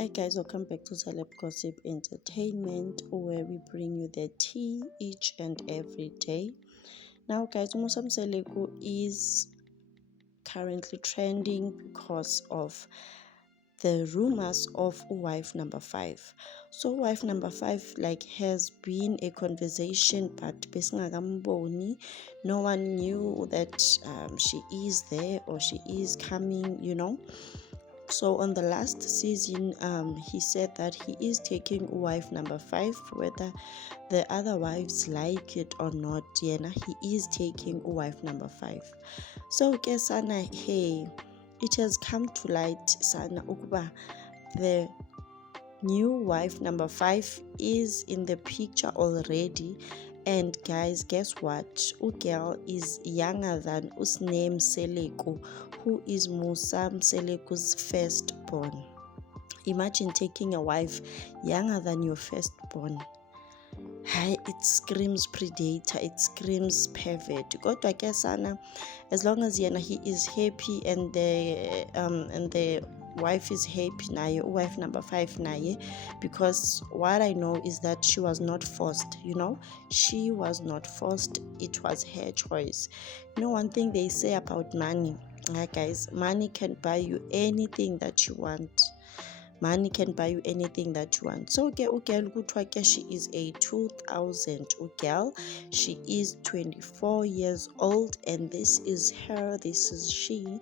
Hi guys, welcome back to Celeb Gossip Entertainment, where we bring you the tea each and every day. Now guys, Umusam Seleku is currently trending because of the rumors of wife number 5. So wife number 5 has been a conversation, but no one knew that she is there or she is coming. So on the last season, he said that he is taking wife number 5, whether the other wives like it or not. Yena, he is taking wife number 5. So Kesana, hey, it has come to light, Sana Ukuba, the new wife number 5 is in the picture already. And guys, guess what? Ugirl is younger than Usname Seleku, who is Musa Seleku's firstborn. Imagine taking a wife younger than your firstborn. Hi, it screams predator, it screams pervert. Kodwa ke sana, as long as he is happy and the wife is happy naye, wife number 5 naye, because what I know is that she was not forced. She was not forced. It was her choice. One thing they say about money, guys, money can buy you anything that you want. Money can buy you anything that you want. So she is a 2000 girl. She is 24 years old, and this is her. This is she.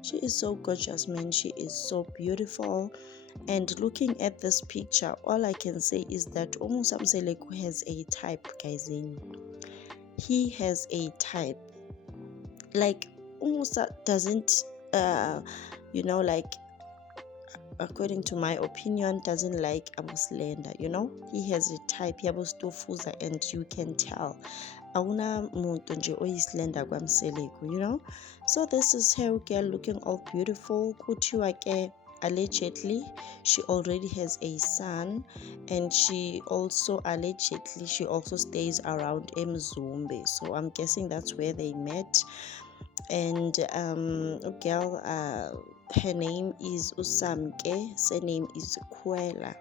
She is so gorgeous, man. She is so beautiful. And looking at this picture, all I can say is that Umusam Seleku has a type, guys. He has a type. Like Umusa doesn't, according to my opinion, doesn't like Abu Slender. He has a type, Abu Stofuza, and you can tell. Auna muntu nje oyislender kwamseleku, So this is her girl looking all beautiful. Kuthiwa ke allegedly she already has a son, and she also stays around Mzumbe. So I'm guessing that's where they met. And girl, her name is Usamke, surname is Kuela.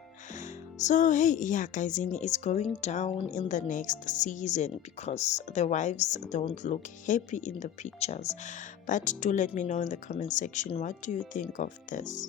So hey, yeah guys, it's going down in the next season because the wives don't look happy in the pictures. But do let me know in the comment section, what do you think of this?